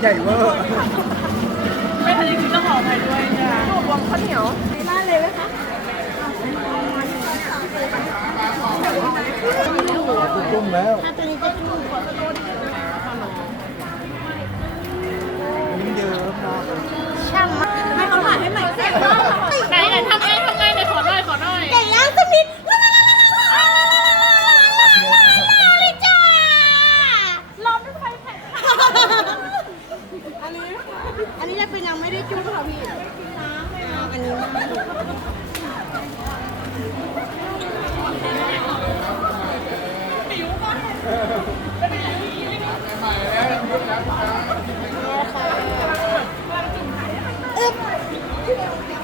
ใหญ่เวอร์ไม่ทันจริงๆต้องขออภัยด้วยนะคะรวมข้าวเหนียวราดเลยไหมคะจุ่มแล้วถ้าตัวนี้ อันนี้จะเป็นยังไม่ได้จุ่มค่ะพี่อันนี้มาก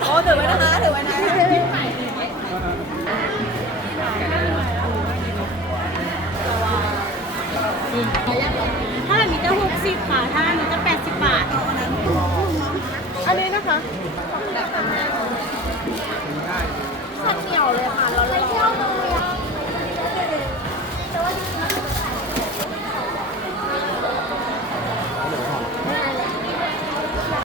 โอ้ถือไว้นะคะถือไว้นะถ้าอันนี้จะหกสิบค่ะถ้าอันนี้จะแปด Yeah.